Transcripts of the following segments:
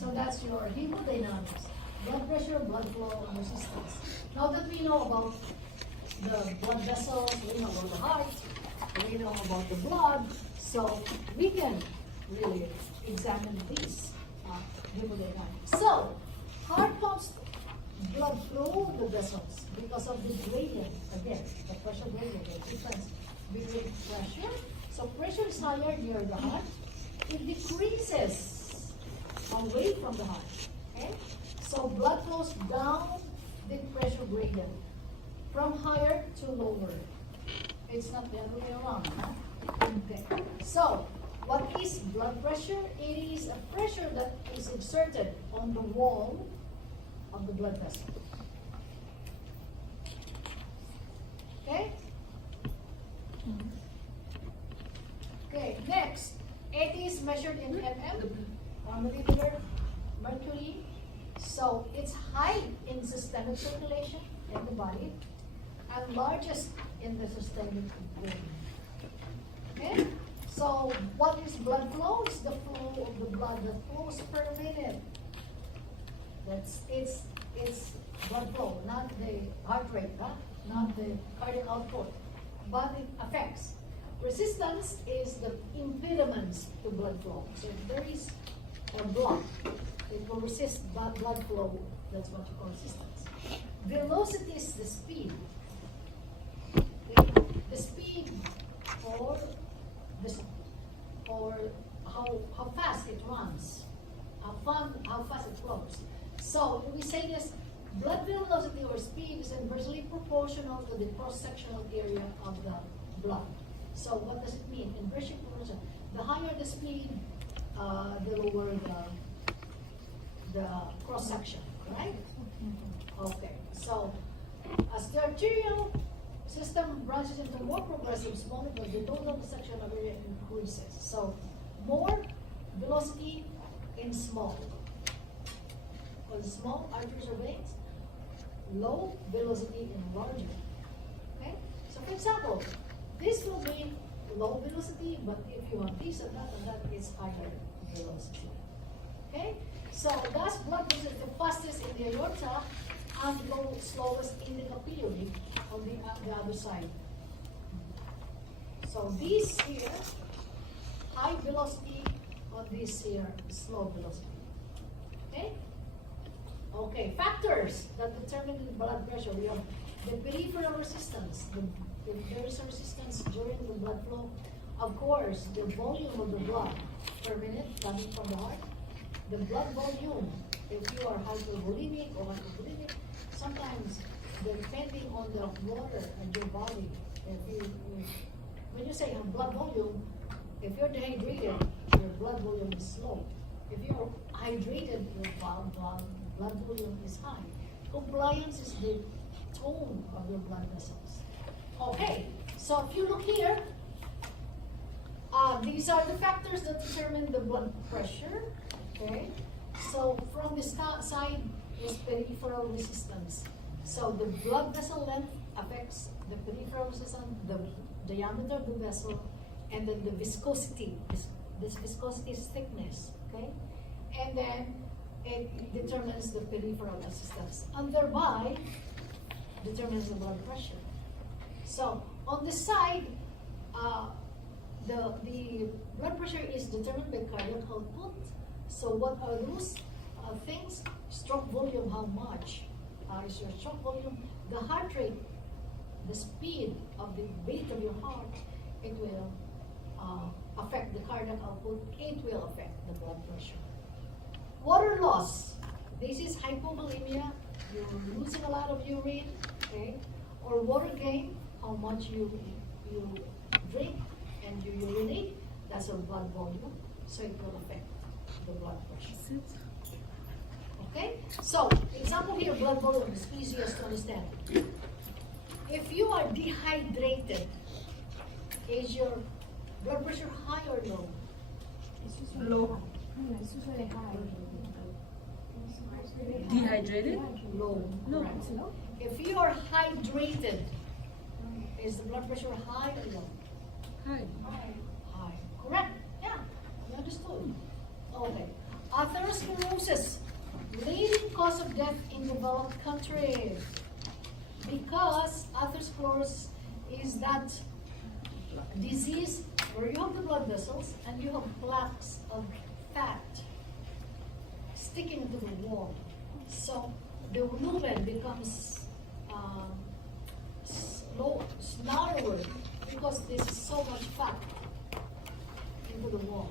So that's your hemodynamics. Blood pressure, blood flow, and resistance. Now that we know about the blood vessels, we know about the heart, we know about the blood, so we can really examine these hemodynamics. So, heart pumps blood through the vessels because of the gradient, again, the pressure gradient, the difference between pressure. So pressure is higher near the heart. It decreases away from the heart. Okay? So blood flows down the pressure gradient from higher to lower. It's not the other way around. Huh? Okay. So what is blood pressure? It is a pressure that is exerted on the wall of the blood vessel. Okay? Okay, next, it is measured in mm, 1 milliliter mercury. So it's high in systemic circulation in the body and largest in the systemic brain. Okay? So what is blood flow? It's the flow of the blood that flows per minute. It's blood flow, not the heart rate, huh? Not the cardiac output, but it affects. Resistance is the impediments to blood flow. So if there is a block, it will resist blood flow. That's what you call resistance. Velocity is the speed. The speed or how fast it runs, how fast it flows. So we say this: blood velocity or speed is inversely proportional to the cross-sectional area of the blood. So what does it mean? Inversely proportional. The higher the speed, the lower the cross-section, right? Okay. So as the arterial system branches into more progressive small molecules, the total sectional area increases. So more velocity in small. For small arteries or veins, low velocity in larger. Okay? So for example, this will be low velocity, but if you want this and that is higher velocity. Okay? So gas blood pressure is the fastest in the aorta and the slowest in the capillary on the other side. So this here, high velocity, on this here, slow velocity. Okay? Okay, factors that determine the blood pressure. We have the peripheral resistance, there is a resistance during the blood flow. Of course, the volume of the blood per minute coming from the heart. The blood volume, if you are hypervolemic or hypovolemic, sometimes depending on the water in your body, when you say blood volume, if you're dehydrated, your blood volume is low. If you're hydrated, your blood volume is high. Compliance is the tone of your blood vessels. Okay, so if you look here, these are the factors that determine the blood pressure. Okay, so from the side is peripheral resistance. So the blood vessel length affects the peripheral resistance, the diameter of the vessel, and then the viscosity. This viscosity is thickness. Okay, and then it determines the peripheral resistance, and thereby determines the blood pressure. So on the side, the blood pressure is determined by cardiac output. So what are those things? Stroke volume, how much is your stroke volume? The heart rate, the speed of the beat of your heart, it will affect the cardiac output. It will affect the blood pressure. Water loss. This is hypovolemia. You're losing a lot of urine, okay? Or water gain, how much you drink and you urinate. That's your blood volume. So it will affect the blood pressure. Okay? So, example here, blood volume is easiest to understand. If you are dehydrated, is your blood pressure high or low? Low. Dehydrated? Low. No. Correct. If you are hydrated, is the blood pressure high or low? Hi. High. Correct. Yeah. You understood. Okay. Atherosclerosis Atherosclerosis, leading cause of death in developed countries. Because atherosclerosis is that disease where you have the blood vessels and you have plaques of fat sticking to the wall. So the lumen becomes narrower because there's so much fat into the wall.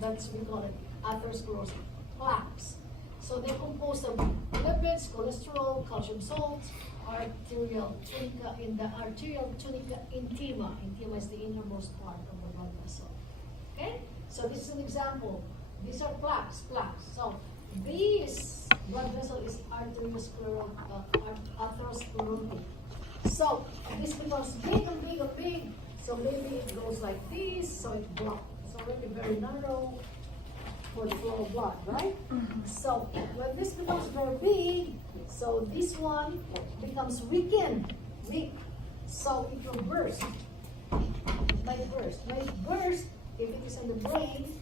That's we call it atherosclerosis plaques. So they're composed of lipids, cholesterol, calcium salts, arterial tunica in the arterial tunica intima. Intima is the innermost part of the blood vessel. Okay? So this is an example. These are plaques. So this blood vessel is atherosclerotic. So this becomes big and big and big. So maybe it goes like this, so it blocks. It's already very narrow for the flow of blood, right? So when this becomes very big, so this one becomes weakened, weak. So it will burst. It might burst. Might burst if it is in the brain,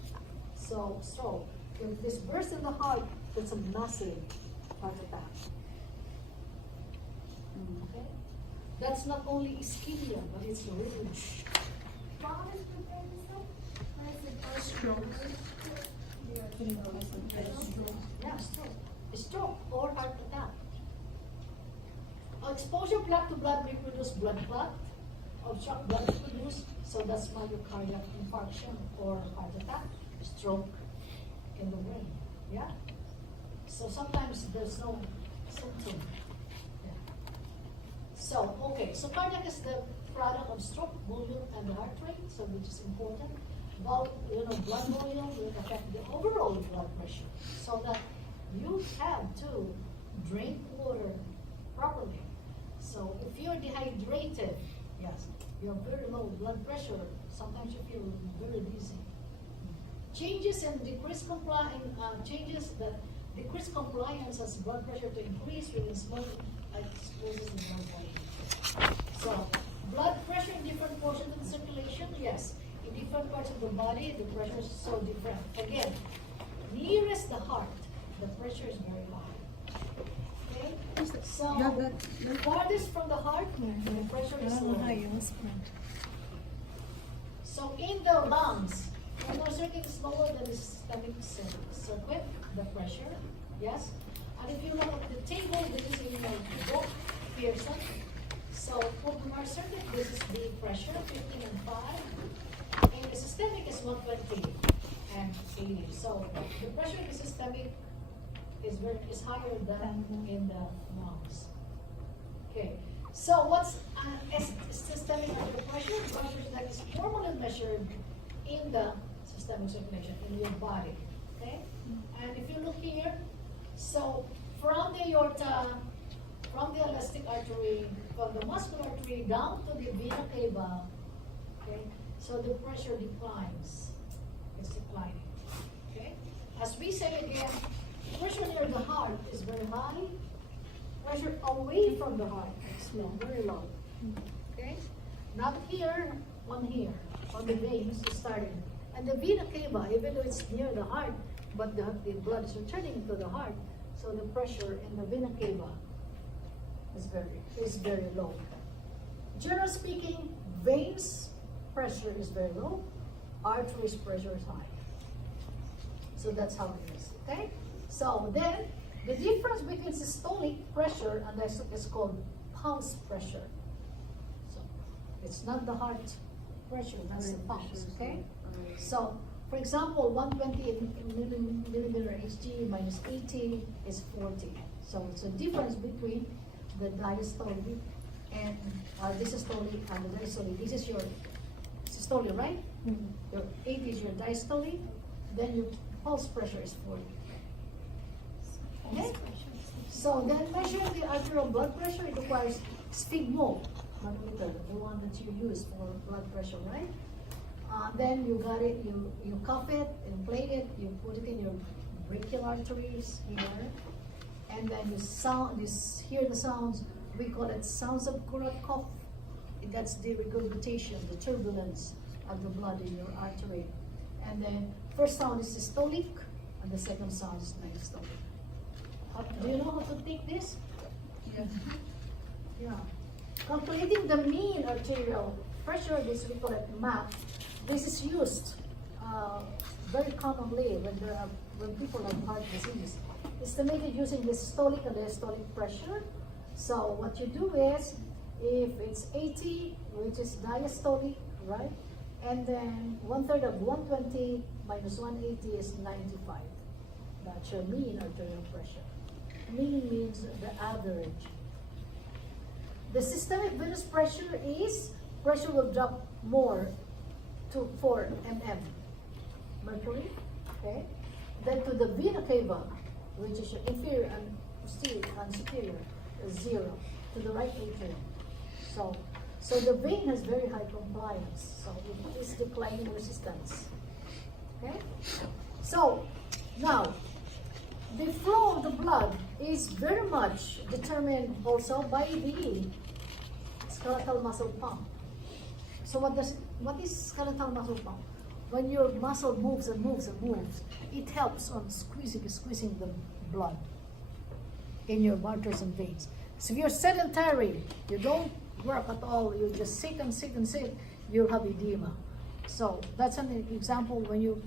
so stroke. If this burst in the heart, that's a massive heart attack. Okay? That's not only ischemia, but it's really Stroke. yeah, stroke. Stroke or heart attack. Exposure plaque to blood may produce blood clot, obstruct blood produce, so that's myocardial infarction or heart attack, stroke in the brain. Yeah? So sometimes there's no symptom. Yeah. So, okay, so cardiac is the product of stroke, volume, and the heart rate, so which is important. Blood volume will affect the overall blood pressure, so that you have to drink water properly. So if you're dehydrated, yes, you have very low blood pressure. Sometimes you feel very dizzy. Changes in decreased compliance, decreased compliance as blood pressure to increase when smoke exposes the blood volume. So blood pressure in different portions of the circulation, yes. In different parts of the body, the pressure is so different. Again, nearest the heart, the pressure is very high. Okay? So, farthest from the heart, the pressure is low. So, in the lungs, when the circuit is lower than the systemic circuit, the pressure, yes? And if you look at the table, this is in your book, Pearson. So, pulmonary circuit, this is the pressure, 15 and 5. And the systemic is 120 and 80. So the pressure in the systemic is higher than in the lungs. Okay. So what's systemic pressure? Pressure that is normally measured in the systemic circulation in your body. Okay. And if you look here, so from the aorta, from the elastic artery, from the muscular artery down to the vena cava, okay. So the pressure declines. It's declining. Okay? As we say again, pressure near the heart is very high. Pressure away from the heart is low, very low. Okay? Not here, on here, on the veins is starting. And the vena cava, even though it's near the heart, but the blood is returning to the heart, so the pressure in the vena cava is very low. Generally speaking, veins pressure is very low, arteries pressure is high. So that's how it is, okay? So then, the difference between systolic pressure and is called pulse pressure. So, it's not the heart pressure, that's the pulse, okay? So, for example, 120 millimeter Hg minus 80 is 40. So, it's a difference between the diastolic and systolic and the diastolic. This is your systolic, right? Mm-hmm. Your 80 is your diastolic, then your pulse pressure is 40. Okay? So then measuring the arterial blood pressure, it requires sphygmo manometer, the one that you use for blood pressure, right? Then you got it, you cuff it, inflate it, you put it in your brachial arteries here, and then you hear the sounds. We call it sounds of Korotkoff. That's the regurgitation, the turbulence of the blood in your artery. And then first sound is systolic, and the second sound is diastolic. Do you know how to take this? Yeah. Yeah. Calculating the mean arterial pressure, this we call it MAP. This is used very commonly when people have heart disease. Estimated using the systolic and diastolic pressure. So what you do is, if it's 80, which is diastolic, right? And then 1/3 of 120 minus 180 is 95. That's your mean arterial pressure. Mean means the average. The systemic venous pressure will drop more to 4 mm mercury, okay? Then to the vena cava, which is your inferior and posterior and superior, is 0 to the right atrium. So the vein has very high compliance, so it is declining resistance. Okay? So now the flow of the blood is very much determined also by the skeletal muscle pump. So what is skeletal muscle pump? When your muscle moves and moves and moves, it helps on squeezing the blood in your arteries and veins. So if you're sedentary, you don't work at all, you just sit and sit, you'll have edema. So that's an example when you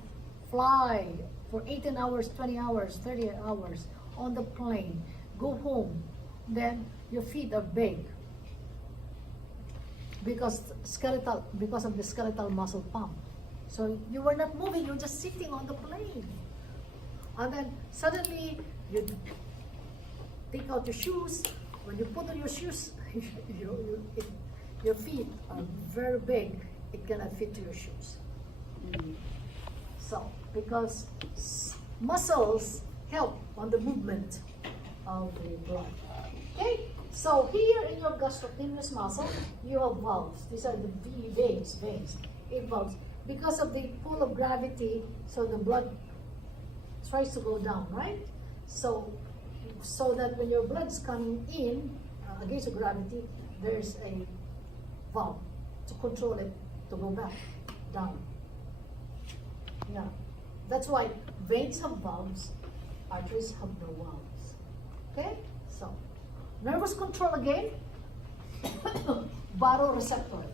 fly for 18 hours, 20 hours, 30 hours on the plane, go home, then your feet are big because of the skeletal muscle pump. So you were not moving, you're just sitting on the plane. And then suddenly you take out your shoes. When you put on your shoes, your feet are very big. It cannot fit to your shoes. So, because muscles help on the movement of the blood. Okay? So here in your gastrocnemius muscle, you have valves. These are the veins, 8 valves. Because of the pull of gravity, so the blood tries to go down, right? So that when your blood is coming in against the gravity, there's a valve to control it to go back down. Yeah, that's why veins have valves, arteries have no valves. Okay, so nervous control again. Baroreceptor.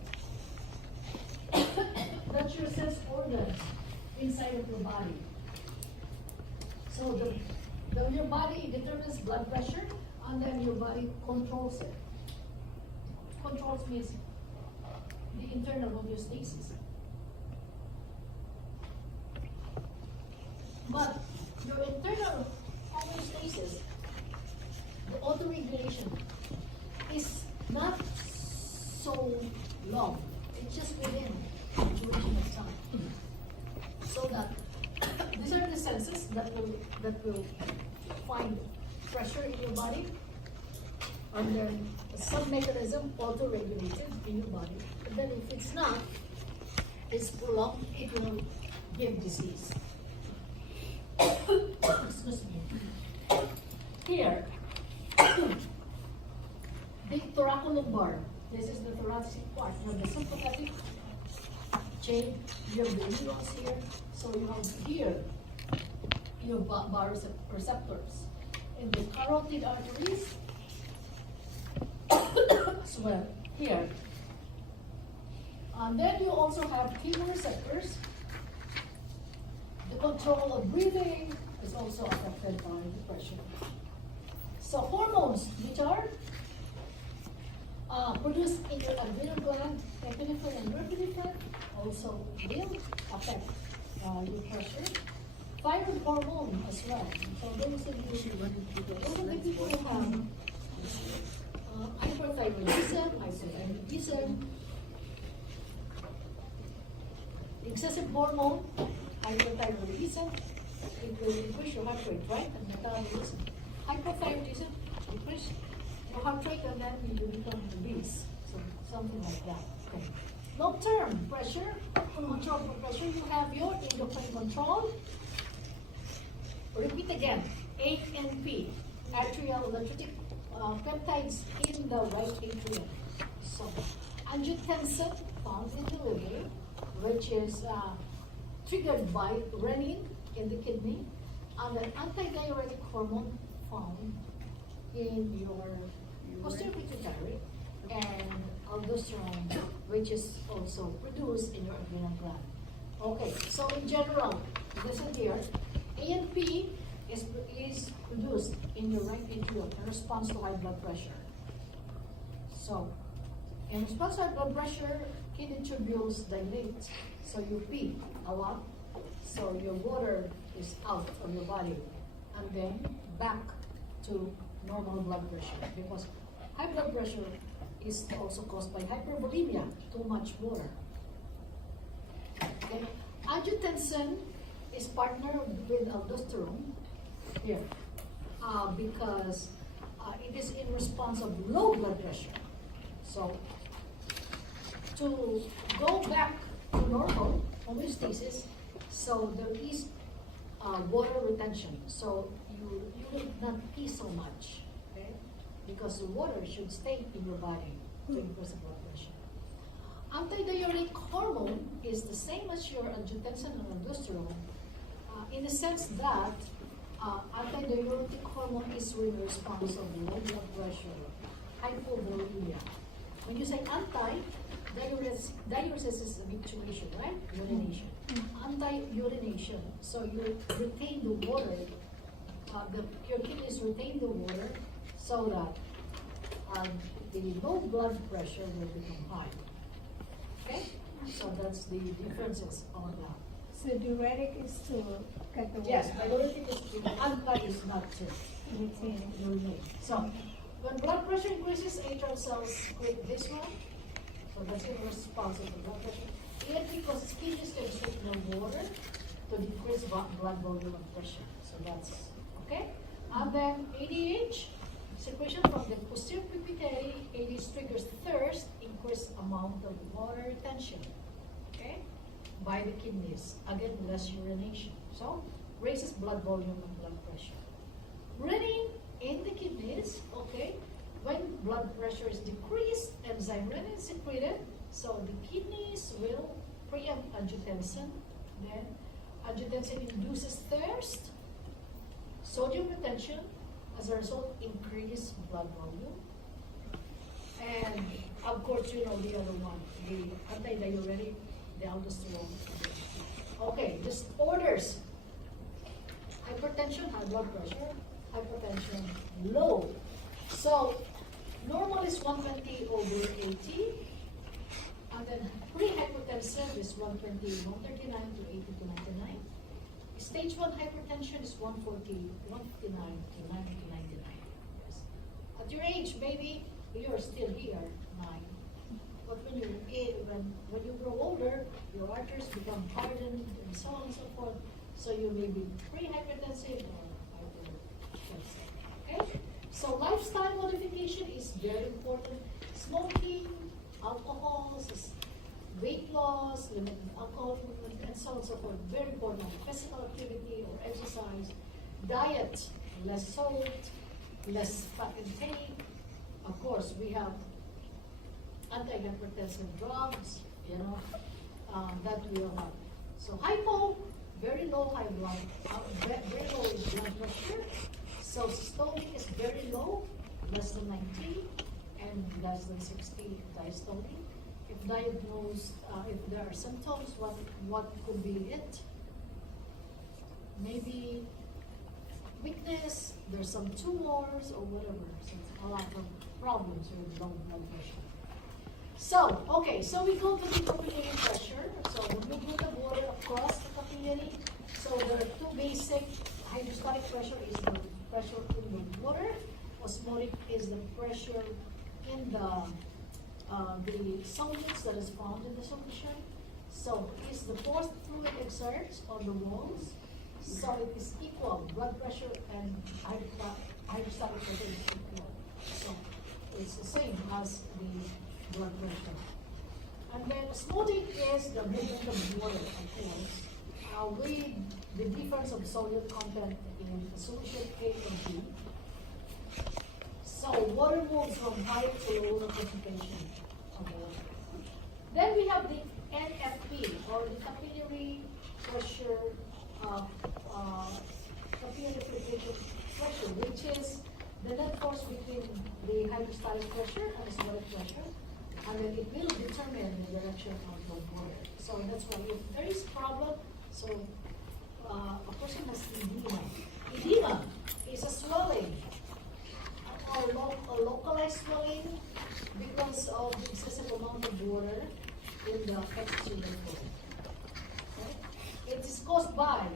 That's your sense organ inside of your body. So your body determines blood pressure, and then your body controls it. Controls means the internal homeostasis. But your internal homeostasis, the autoregulation, is not so long. It's just within a duration of time. So that these are the senses that will find pressure in your body, and then some mechanism auto-regulated in your body. And then if it's not, it's prolonged, it will give disease. Excuse me. Here, the thoracolumbar. This is the thoracic part. You have the sympathetic chain. You have the neurons here. So you have here your baroreceptors. In the carotid arteries, as well, here. And then you also have chemoreceptors. The control of breathing is also affected by depression. So hormones, which are produced in your adrenal gland, epinephrine and norepinephrine, also will affect your pressure. Thyroid hormone as well. So those of the people who have hyperthyroidism, excessive hormone, hyperthyroidism, it will increase your heart rate, right? And metabolism. Hypothyroidism, increase your heart rate, and then you become obese. So something like that. Okay. Long-term pressure, control for pressure, you have your endocrine control. Repeat again, ANP, arterial natriuretic peptides in the right atrium. So, angiotensin found in the liver, which is triggered by renin in the kidney, And an antidiuretic hormone found in your posterior pituitary and aldosterone, which is also produced in your adrenal gland. Okay, so in general, listen here, ANP is produced in your right atrium in response to high blood pressure. So, in response to high blood pressure, kidney tubules dilate, so you pee a lot, so your water is out of your body, and then back to normal blood pressure, because high blood pressure is also caused by hypervolemia, too much water. Okay. Angiotensin is partnered with aldosterone here because it is in response of low blood pressure. So to go back to normal homeostasis, so there is water retention. So you will not pee so much, okay? Because the water should stay in your body to increase the blood pressure. Antidiuretic hormone is the same as your angiotensin and aldosterone in the sense that antidiuretic hormone is in response of low blood pressure, hypovolemia. When you say diuresis is habituation, right? Urination. Anti-urination, so you retain the water, your kidneys retain the water so that the low blood pressure will become high. Okay? So that's the differences on that. So diuretic is to cut the water. Yes, diuretic is to, anti is not to Retain. urinate. So when blood pressure increases, atrial cells create this one. So that's in response to the blood pressure. And because kidneys can take no water to decrease blood volume and pressure. So that's okay. And then ADH, secretion from the posterior pituitary. ADH triggers thirst, increased amount of water retention. Okay, by the kidneys. Again, less urination. So raises blood volume and blood pressure. Renin in the kidneys. Okay, when blood pressure is decreased, enzyme renin is secreted. So the kidneys will preempt angiotensin. Then angiotensin induces thirst, sodium retention, as a result increased blood volume. And of course, you know the other one, the antidiuretic, the aldosterone. Okay, disorders. Hypertension, high blood pressure. Hypertension, low. So normal is 120/80. And then pre-hypertensive is 139 to 80 to 99. Stage 1 hypertension is 140, 159 to 90 to 99. Yes. At your age, maybe you're still here, 9. But when you grow older, your arteries become hardened and so on and so forth. So you may be pre-hypertensive or hypertensive. Okay? So lifestyle modification is very important. Smoking, alcohol, weight loss, limited alcohol, and so on and so forth. Very important. Physical activity or exercise. Diet, less salt, less fat intake. Of course, we have antihypertensive drugs, that we all have. So hypo, very low high blood, very low blood pressure. So systolic is very low, less than 90, and less than 60 diastolic. If diagnosed, if there are symptoms, what could be it? Maybe weakness, there's some tumors or whatever. So a lot of problems with low blood pressure. So, okay, so we go to the capillary pressure. So when we put the water across the capillary, so there are two basic. Hydrostatic pressure is the pressure in the water. Osmotic is the pressure in the solids that is found in the solution. So is the force fluid exerts on the walls. So it is equal. Blood pressure and hydrostatic pressure is equal. So it's the same as the blood pressure. And then osmotic is the movement of water, of course, with the difference of solute content in the solution A and B. So water moves from higher to lower concentration of water. Then we have the NFP, or the capillary pressure the net force between the hydrostatic pressure and the osmotic pressure, and then it will determine the direction of the water. So that's why if there is problem, so a person has edema. Edema is a swelling or a localized swelling because of the excessive amount of water in the extracellular fluid. Okay? It is caused by,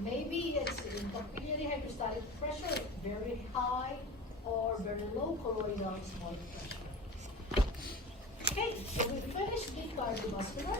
maybe it's intermediary hydrostatic pressure, very high or very low colloidal osmotic pressure. Okay, so we finished the cardiovascular.